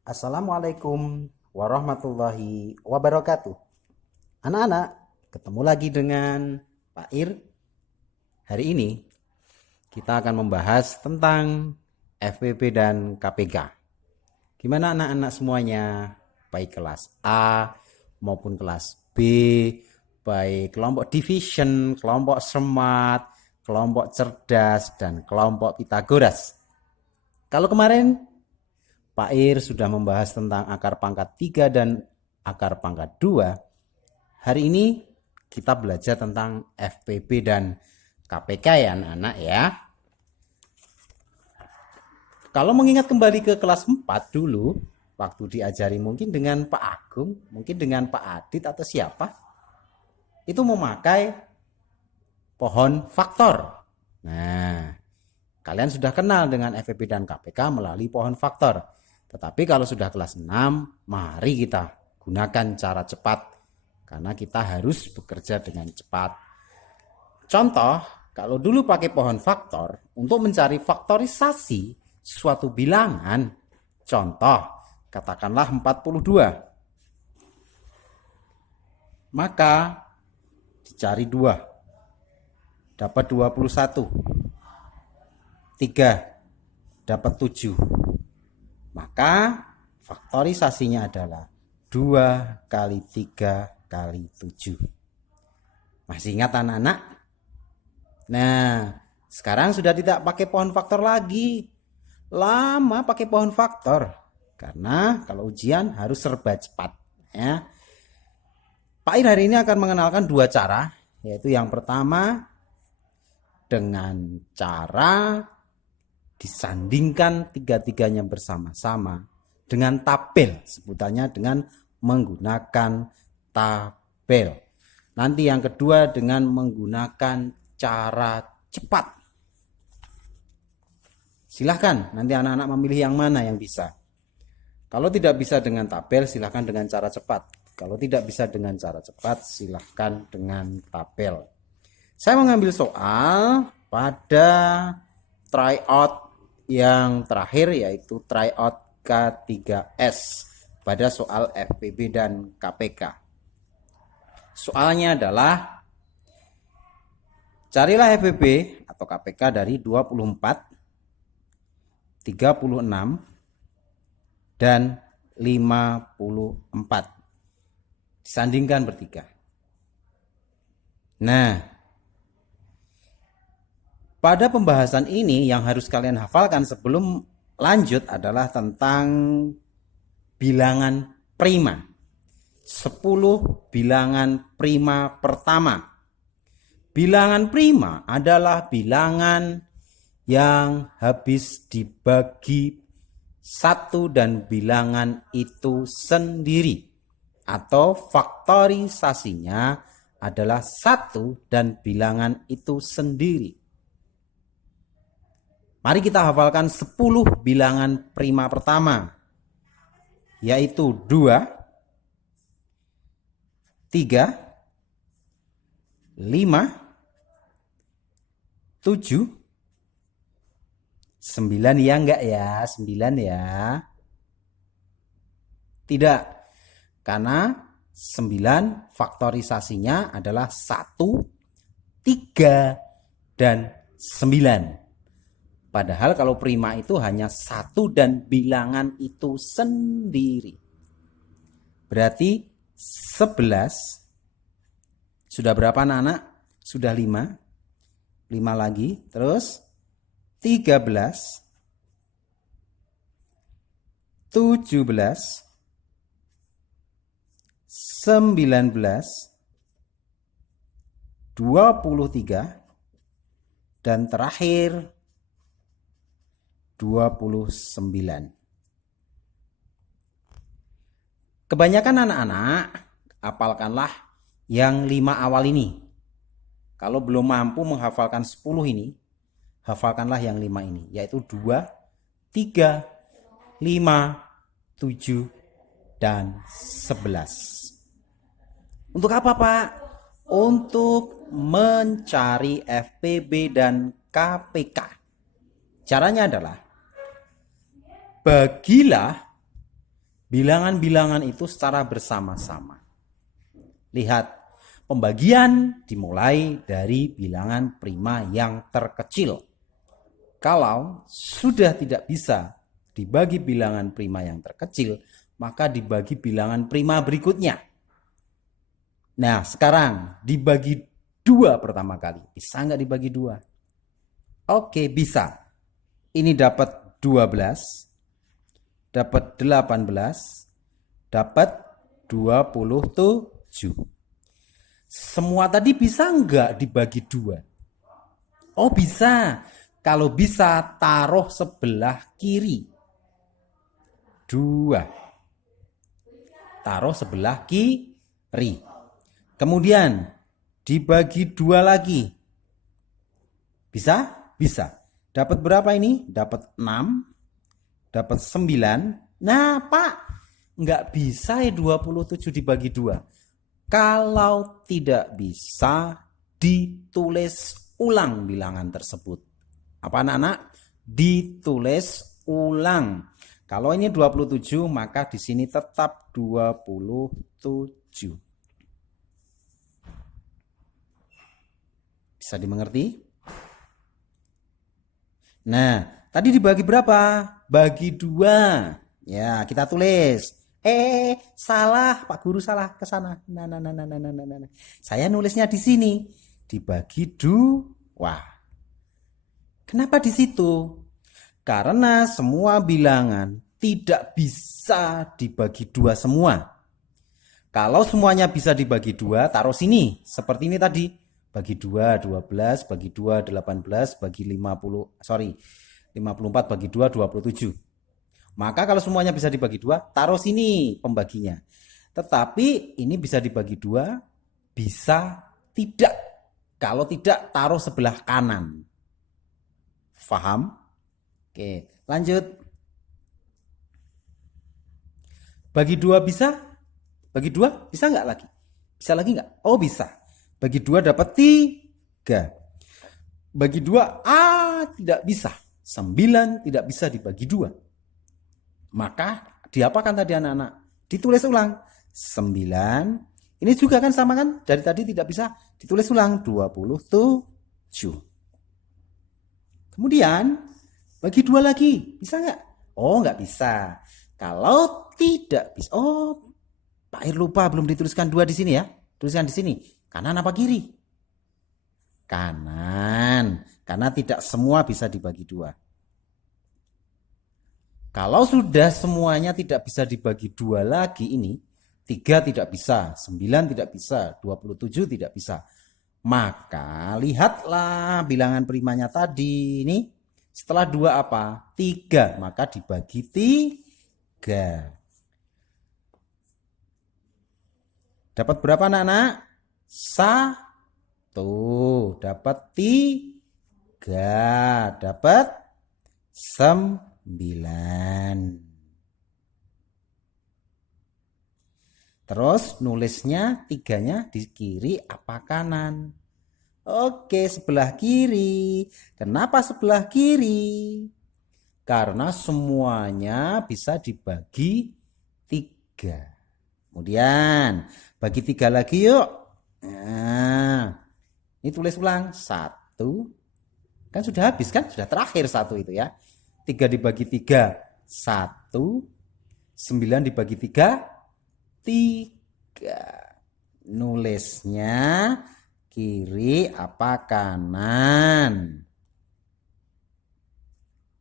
Assalamualaikum warahmatullahi wabarakatuh. Anak-anak, ketemu lagi dengan Pak Ir. Hari ini kita akan membahas tentang FPP dan KPK. Gimana anak-anak semuanya? Baik kelas A maupun kelas B, baik kelompok division, kelompok smart, kelompok cerdas, dan kelompok Pitagoras. Kalau kemarin Pak Ir sudah membahas tentang akar pangkat 3 dan akar pangkat 2. Hari ini kita belajar tentang FPP dan KPK ya anak-anak ya. Kalau mengingat kembali ke kelas 4 dulu, waktu diajari mungkin dengan Pak Agung, mungkin dengan Pak Adit atau siapa, itu memakai pohon faktor. Nah, kalian sudah kenal dengan FPP dan KPK melalui pohon faktor. Tetapi kalau sudah kelas 6, mari kita gunakan cara cepat. Karena kita harus bekerja dengan cepat. Contoh, kalau dulu pakai pohon faktor, untuk mencari faktorisasi suatu bilangan. Contoh, katakanlah 42. Maka dicari 2. Dapat 21. 3. Dapat 7. Maka faktorisasinya adalah 2 kali 3 kali 7. Masih ingat anak-anak? Nah, sekarang sudah tidak pakai pohon faktor lagi. Lama pakai pohon faktor. Karena kalau ujian harus serba cepat. Ya. Pak Ir hari ini akan mengenalkan 2 cara. Yaitu yang pertama dengan cara disandingkan tiga-tiganya bersama-sama dengan tabel, sebutannya dengan menggunakan tabel. Nanti yang kedua dengan menggunakan cara cepat. Silahkan nanti anak-anak memilih yang mana yang bisa. Kalau tidak bisa dengan tabel, silahkan dengan cara cepat. Kalau tidak bisa dengan cara cepat, silahkan dengan tabel. Saya mengambil soal pada tryout yang terakhir, yaitu tryout K3S pada soal FPB dan KPK. Soalnya adalah carilah FPB atau KPK dari 24, 36, dan 54. Disandingkan bertiga. Nah, pada pembahasan ini yang harus kalian hafalkan sebelum lanjut adalah tentang bilangan prima. 10 bilangan prima pertama. Bilangan prima adalah bilangan yang habis dibagi 1 dan bilangan itu sendiri. Atau faktorisasinya adalah 1 dan bilangan itu sendiri. Mari kita hafalkan 10 bilangan prima pertama, yaitu 2, 3, 5, 7, 9 ya enggak ya? 9 ya? Tidak, karena 9 faktorisasinya adalah 1, 3, dan 9. Padahal kalau prima itu hanya 1 dan bilangan itu sendiri. Berarti 11. Sudah berapa anak-anak? Sudah 5. 5 lagi. Terus 13. 17. 19. 23. Dan terakhir 29. Kebanyakan anak-anak hafalkanlah yang 5 awal ini. Kalau belum mampu menghafalkan 10 ini, hafalkanlah yang 5 ini, yaitu 2, 3, 5, 7, dan 11. Untuk apa, Pak? Untuk mencari FPB dan KPK. Caranya adalah bagilah bilangan-bilangan itu secara bersama-sama. Lihat, pembagian dimulai dari bilangan prima yang terkecil. Kalau sudah tidak bisa dibagi bilangan prima yang terkecil, maka dibagi bilangan prima berikutnya. Nah, sekarang dibagi 2 pertama kali. Bisa nggak dibagi 2? Oke, bisa. Ini dapat 12, dapat 18, dapat 27. Semua tadi bisa nggak dibagi 2? Oh, bisa. Kalau bisa, taruh sebelah kiri. 2. Taruh sebelah kiri. Kemudian dibagi 2 lagi. Bisa? Bisa. Dapat berapa ini? Dapat 6. Dapat 9. Nah, Pak, nggak bisa ya 27 dibagi 2. Kalau tidak bisa, ditulis ulang bilangan tersebut. Apa anak-anak? Ditulis ulang. Kalau ini 27, maka di sini tetap 27. Bisa dimengerti? Nah, tadi dibagi berapa? Bagi 2. Ya, kita tulis. Salah, Pak Guru salah ke sana. Nah. Saya nulisnya di sini. Dibagi 2. Kenapa di situ? Karena semua bilangan tidak bisa dibagi 2 semua. Kalau semuanya bisa dibagi 2, taruh sini. Seperti ini tadi. Bagi 2, 12. Bagi 2, 18. Bagi 54 bagi 2, 27. Maka kalau semuanya bisa dibagi 2, taruh sini pembaginya. Tetapi ini bisa dibagi 2, bisa tidak. Kalau tidak, taruh sebelah kanan. Paham? Oke, lanjut. Bagi 2 bisa? Bagi 2 bisa nggak lagi? Bisa lagi nggak? Oh, bisa. Bagi 2 dapat 3. Bagi 2, tidak bisa. 9 tidak bisa dibagi 2. Maka diapakan tadi anak-anak? Ditulis ulang. 9. Ini juga kan sama kan? Dari tadi tidak bisa. Ditulis ulang. 27. Kemudian bagi 2 lagi, bisa nggak? Oh, nggak bisa. Kalau tidak bisa, Pak Ir lupa belum dituliskan 2 di sini ya. Tuliskan di sini. Kanan apa kiri? Kanan. Karena tidak semua bisa dibagi 2. Kalau sudah semuanya tidak bisa dibagi 2 lagi ini, 3 tidak bisa, 9 tidak bisa, 27 tidak bisa. Maka lihatlah bilangan primanya tadi ini. Setelah 2 apa? 3. Maka dibagi 3. Dapat berapa anak-anak? 1. Dapat 3. Dapat 9. Terus nulisnya 3-nya di kiri apa kanan? Oke, sebelah kiri. Kenapa sebelah kiri? Karena semuanya bisa dibagi 3. Kemudian bagi 3 lagi yuk. Nah, ini tulis ulang. 1. Kan sudah habis kan? Sudah terakhir 1 itu ya. 3 dibagi 3, 1. 9 dibagi 3, 3. Nulisnya kiri apa kanan?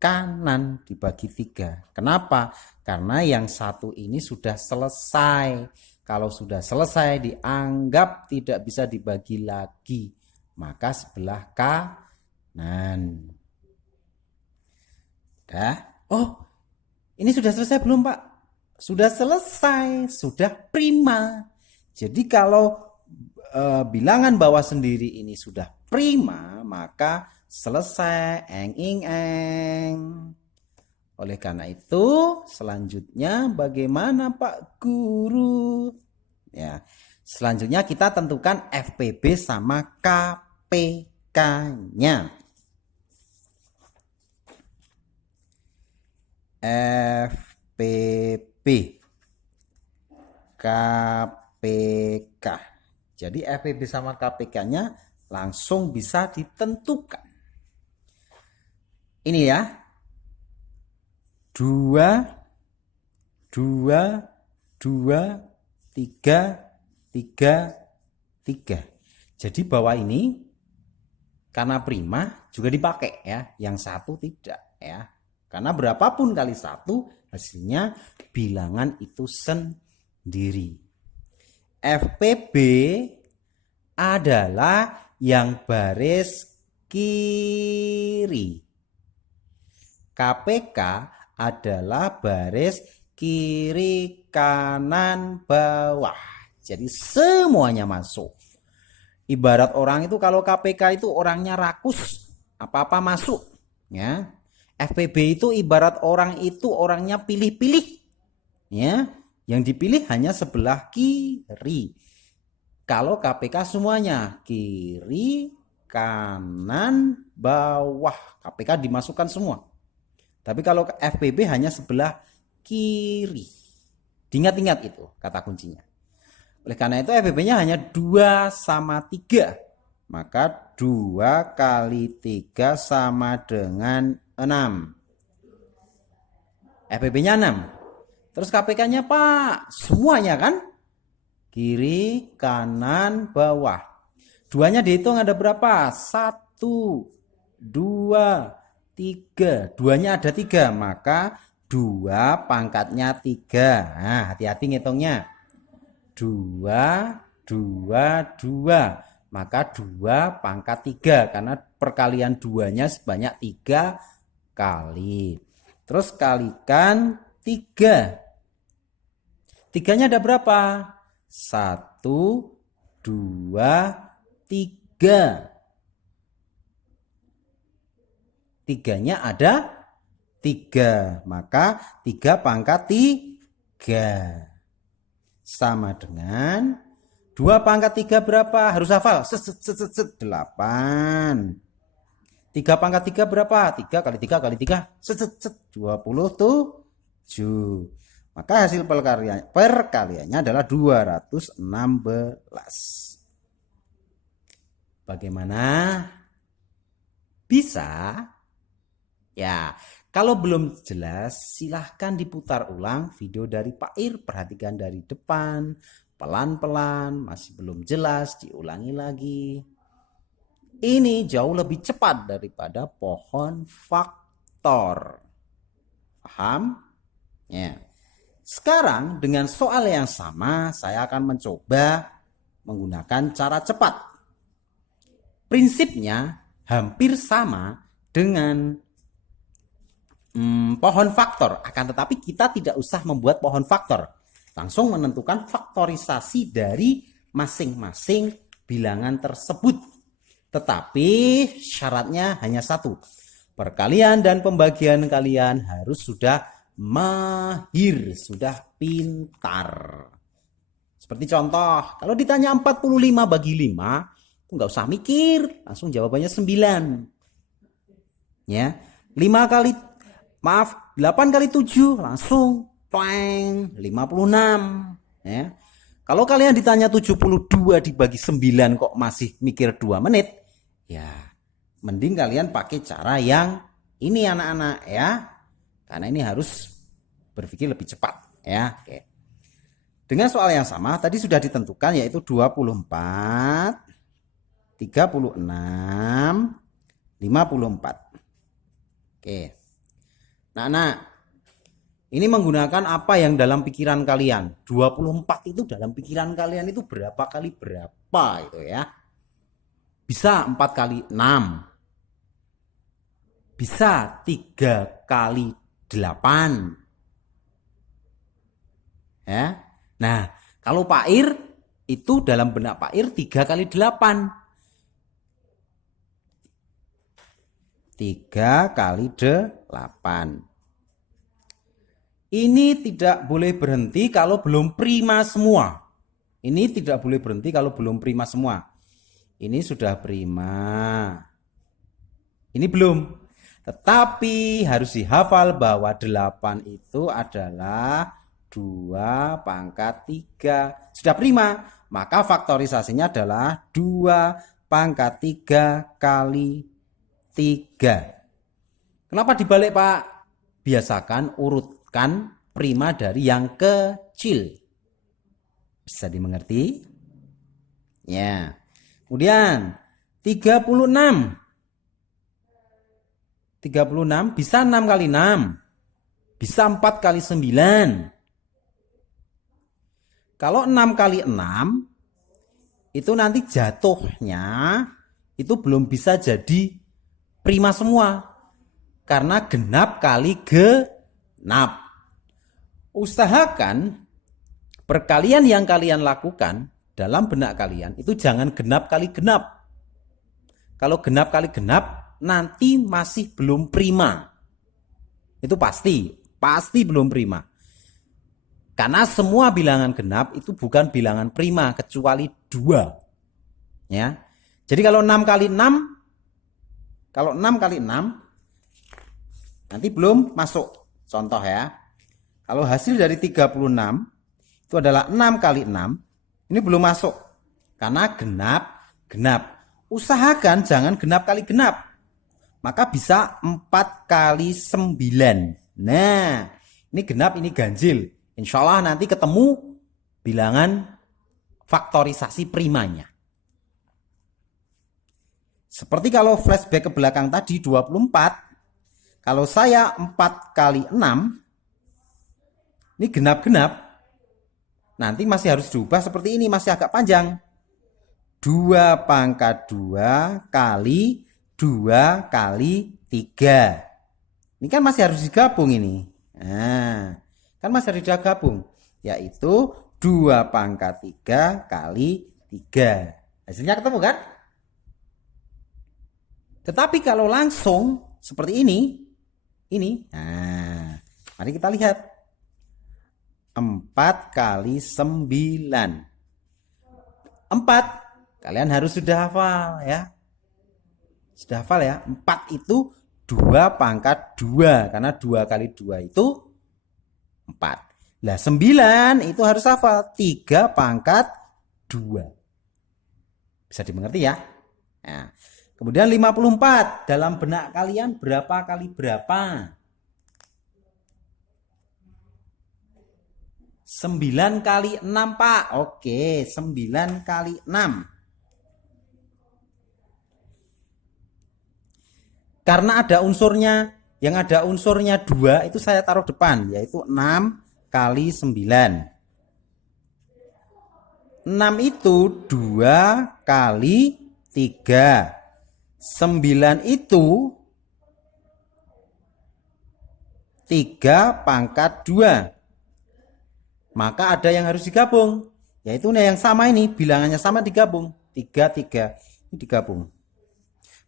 Kanan dibagi 3. Kenapa? Karena yang 1 ini sudah selesai. Kalau sudah selesai dianggap tidak bisa dibagi lagi. Maka sebelah kanan. Dah? Oh, ini sudah selesai belum Pak? Sudah selesai, sudah prima. Jadi kalau bilangan bawah sendiri ini sudah prima, maka selesai, eng. Oleh karena itu, selanjutnya bagaimana Pak Guru? Ya, selanjutnya kita tentukan FPB sama KPK-nya. FPB. KPK. Jadi FPB sama KPK-nya langsung bisa ditentukan. Ini ya. 2, 2, 2, 3, 3, 3. Jadi bawah ini karena prima juga dipakai ya. Yang satu tidak ya. Karena berapapun kali 1 hasilnya bilangan itu sendiri. FPB adalah yang baris kiri. KPK adalah baris kiri kanan bawah. Jadi semuanya masuk. Ibarat orang itu kalau KPK itu orangnya rakus, apa-apa masuk ya. FPB itu ibarat orang itu orangnya pilih-pilih ya. Yang dipilih hanya sebelah kiri. Kalau KPK semuanya kiri, kanan, bawah. KPK dimasukkan semua. Tapi kalau FPB hanya sebelah kiri. Diingat-ingat itu kata kuncinya. Oleh karena itu FPB-nya hanya 2 sama 3. Maka 2 kali 3 sama dengan 6. FPB-nya 6. Terus KPK-nya Pak, semuanya kan? Kiri, kanan, bawah. 2-nya dihitung ada berapa? 1, 2, 3. 2-nya ada 3, maka 2 pangkatnya 3. Nah, hati-hati ngitungnya. 2, 2, 2. Maka 2 pangkat 3. Karena perkalian 2-nya sebanyak 3 kali. Terus kalikan 3. 3-nya ada berapa? 1, 2, 3. 3-nya ada 3. Maka 3 pangkat 3. Sama dengan 2 pangkat 3 berapa? Harus hafal. 8. 3 pangkat 3 berapa? 3 kali 3 kali 3. 27. Maka hasil perkaliannya adalah 216. Bagaimana? Bisa? Ya, kalau belum jelas silahkan diputar ulang video dari Pak Ir. Perhatikan dari depan, pelan-pelan, masih belum jelas, diulangi lagi. Ini jauh lebih cepat daripada pohon faktor. Paham? Ya. Sekarang dengan soal yang sama saya akan mencoba menggunakan cara cepat. Prinsipnya hampir sama dengan pohon faktor, akan tetapi kita tidak usah membuat pohon faktor. Langsung menentukan faktorisasi dari masing-masing bilangan tersebut. Tetapi syaratnya hanya satu. Perkalian dan pembagian kalian harus sudah mahir, sudah pintar. Seperti contoh, kalau ditanya 45 bagi 5, nggak usah mikir, langsung jawabannya 9. Ya, 8 kali 7 langsung 56. Ya. Kalau kalian ditanya 72 dibagi 9 kok masih mikir 2 menit, ya mending kalian pakai cara yang ini anak-anak ya. Karena ini harus berpikir lebih cepat ya. Oke. Dengan soal yang sama tadi sudah ditentukan yaitu 24, 36, 54. Oke. Nah, ini menggunakan apa yang dalam pikiran kalian. 24 itu dalam pikiran kalian itu berapa kali berapa itu ya. Bisa 4 kali 6. Bisa 3 kali 8. Ya. Nah, kalau Pak Ir itu dalam benak Pak Ir 3 kali 8. 3 kali 8. Ini tidak boleh berhenti kalau belum prima semua. Ini tidak boleh berhenti kalau belum prima semua. Ini sudah prima. Ini belum. Tetapi harus dihafal bahwa 8 itu adalah 2 pangkat 3. Sudah prima. Maka faktorisasinya adalah 2 pangkat 3 kali 3. Kenapa dibalik, Pak? Biasakan urutkan prima dari yang kecil. Bisa dimengerti? Ya. Kemudian 36. 36 bisa 6 kali 6. Bisa 4 kali 9. Kalau 6 kali 6 itu nanti jatuhnya itu belum bisa jadi prima semua. Karena genap kali genap. Usahakan perkalian yang kalian lakukan dalam benak kalian itu jangan genap kali genap. Kalau genap kali genap nanti masih belum prima. Itu pasti belum prima. Karena semua bilangan genap itu bukan bilangan prima kecuali 2. Ya. Jadi kalau 6 kali 6 nanti belum masuk. Contoh ya. Kalau hasil dari 36 itu adalah 6 kali 6, ini belum masuk. Karena genap. Usahakan jangan genap kali genap. Maka bisa 4 kali 9. Nah, ini genap, ini ganjil. Insya Allah nanti ketemu bilangan faktorisasi primanya. Seperti kalau flashback ke belakang tadi 24. Kalau saya 4 kali 6. Ini genap-genap. Nanti masih harus diubah seperti ini. Masih agak panjang. 2 pangkat 2 kali 2 kali 3. Ini kan masih harus digabung ini. Nah. Kan masih harus digabung, yaitu 2 pangkat 3 kali 3. Hasilnya ketemu kan? Tetapi kalau langsung seperti ini. Nah, mari kita lihat. 4 kali 9. 4, kalian harus sudah hafal ya. Sudah hafal ya? 4 itu 2 pangkat 2. Karena 2 kali 2 itu 4. Nah 9 itu harus hafal 3 pangkat 2. Bisa dimengerti ya? Nah, kemudian 54. Dalam benak kalian berapa kali berapa? 9 kali 6 Pak. Oke 9 kali 6. Karena ada unsurnya, yang ada unsurnya 2 itu saya taruh depan, yaitu 6 kali 9. 6 itu 2 kali 3. 9 itu 3 pangkat 2. Maka ada yang harus digabung, yaitu yang sama ini, bilangannya sama digabung. 3, 3, ini digabung.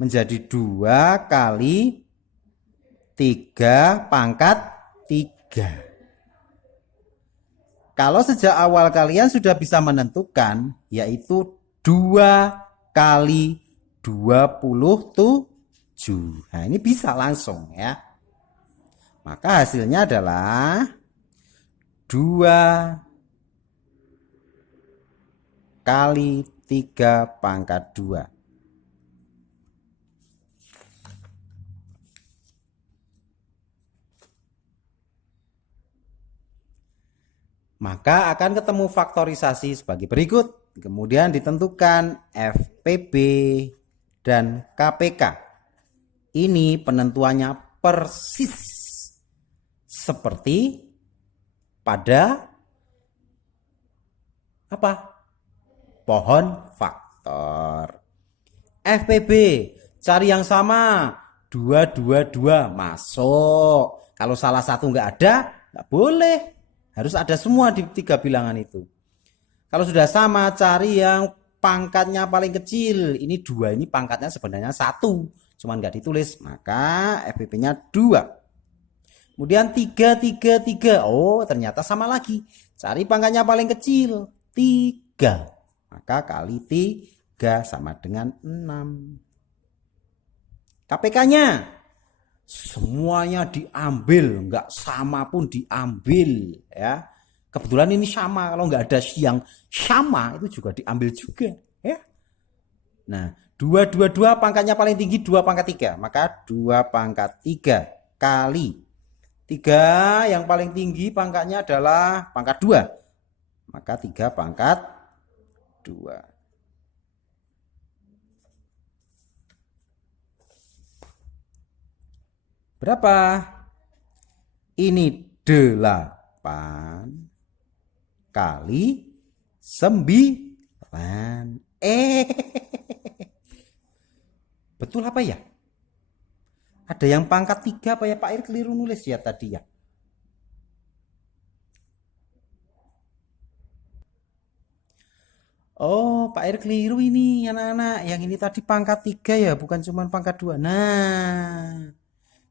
Menjadi 2 kali 3 pangkat 3. Kalau sejak awal kalian sudah bisa menentukan, yaitu 2 kali 27. Nah ini bisa langsung ya. Maka hasilnya adalah 2 kali 3 pangkat 2. Maka akan ketemu faktorisasi sebagai berikut. Kemudian ditentukan FPB dan KPK. Ini penentuannya persis seperti pada apa? Pohon faktor. FPB cari yang sama. 2, 2, 2 masuk. Kalau salah satu nggak ada, nggak boleh. Harus ada semua di 3 bilangan itu. Kalau sudah sama, cari yang pangkatnya paling kecil. Ini 2, ini pangkatnya sebenarnya 1. Cuman nggak ditulis. Maka FPB-nya 2. Kemudian 3, 3, 3. Oh ternyata sama lagi. Cari pangkatnya paling kecil. 3. Maka kali 3 sama dengan 6. KPK-nya. Semuanya diambil, enggak sama pun diambil ya. Kebetulan ini sama, kalau nggak ada yang sama itu juga diambil juga. Ya. Nah, 2 pangkatnya paling tinggi 2 pangkat 3. Maka 2 pangkat 3 kali 3 yang paling tinggi pangkatnya adalah pangkat 2. Maka 3 pangkat 2. Berapa? Ini 8 kali 9. Betul apa ya? Ada yang pangkat 3 apa ya? Pak Ir keliru nulis ya tadi ya. Oh, Pak Ir keliru ini anak-anak. Yang ini tadi pangkat 3 ya, bukan cuma pangkat 2. Nah,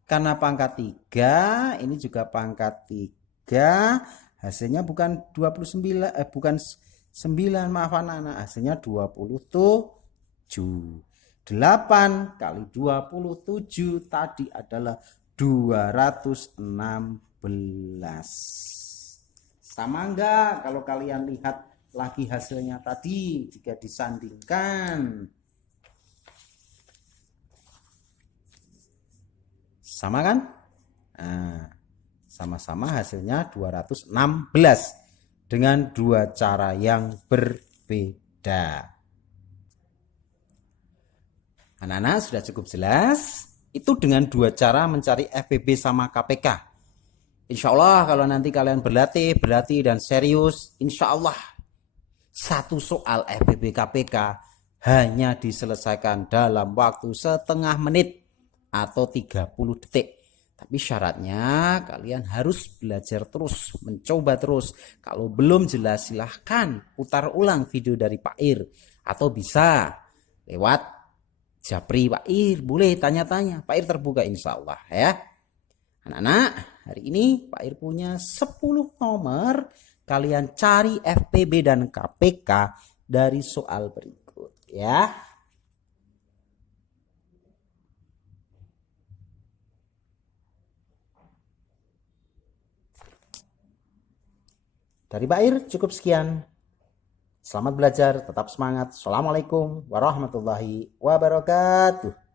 karena pangkat 3, ini juga pangkat 3. Hasilnya bukan 29, bukan 9, maaf anak-anak. Hasilnya 27. 8 kali 27 tadi adalah 216. Sama enggak kalau kalian lihat lagi hasilnya tadi jika disandingkan? Sama kan? Nah, sama-sama hasilnya 216 dengan 2 cara yang berbeda. Anak-anak sudah cukup jelas? Itu dengan 2 cara mencari FPB sama KPK. Insya Allah kalau nanti kalian berlatih dan serius, insya Allah 1 soal FPB KPK hanya diselesaikan dalam waktu setengah menit atau 30 detik. Tapi syaratnya kalian harus belajar terus, mencoba terus. Kalau belum jelas silahkan putar ulang video dari Pak Ir. Atau bisa lewat Japri Pak Ir, boleh tanya-tanya. Pak Ir terbuka insya Allah ya. Anak-anak, hari ini Pak Ir punya 10 nomor. Kalian cari FPB dan KPK dari soal berikut ya. Dari Pak Ir cukup sekian. Selamat belajar, tetap semangat. Assalamualaikum warahmatullahi wabarakatuh.